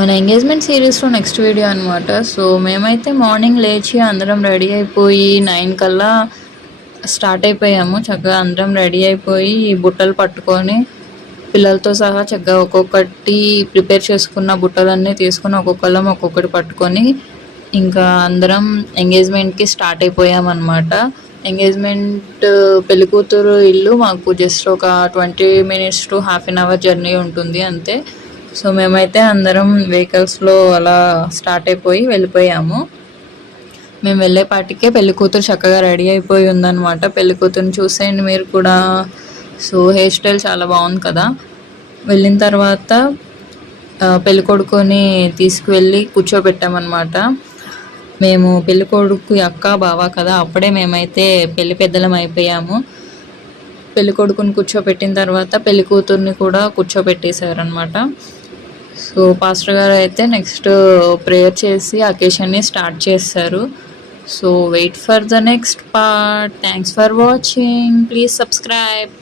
మన ఎంగేజ్మెంట్ సిరీస్లో next video అనమాట. సో మేమైతే మార్నింగ్ లేచి అందరం రెడీ అయిపోయి 9 కల్లా స్టార్ట్ అయిపోయాము. చక్కగా అందరం రెడీ అయిపోయి బుట్టలు పట్టుకొని పిల్లలతో సహా చక్కగా ఒక్కొక్కటి ప్రిపేర్ చేసుకున్న బుట్టలన్నీ తీసుకొని ఒక్కొక్కళ్ళం ఒక్కొక్కటి పట్టుకొని ఇంకా అందరం ఎంగేజ్మెంట్కి స్టార్ట్ అయిపోయామన్నమాట. ఎంగేజ్మెంట్ పెళ్ళికూతురు ఇల్లు మాకు జస్ట్ ఒక 20 minutes to half an hour journey ఉంటుంది అంతే. సో మేమైతే అందరం వెహికల్స్లో అలా స్టార్ట్ అయిపోయి వెళ్ళిపోయాము. మేము వెళ్ళేపాటికే పెళ్ళికూతురు చక్కగా రెడీ అయిపోయి ఉందన్నమాట. పెళ్ళికూతురుని చూసేయండి మీరు కూడా. సో హెయిర్ స్టైల్ చాలా బాగుంది కదా. వెళ్ళిన తర్వాత పెళ్ళికొడుకుని తీసుకువెళ్ళి కూర్చోబెట్టామన్నమాట. మేము పెళ్ళికొడుకు అక్క బావ కదా, అప్పుడే మేమైతే పెళ్లి పెద్దలం అయిపోయాము. పెళ్ళికొడుకుని కూర్చోబెట్టిన తర్వాత పెళ్ళికూతుర్ని కూడా కూర్చోబెట్టేశారనమాట. సో పాస్టర్ గారు అయితే నెక్స్ట్ ప్రేయర్ చేసి అకేషన్ని స్టార్ట్ చేస్తారు. So wait for the next part. Thanks for watching. Please subscribe.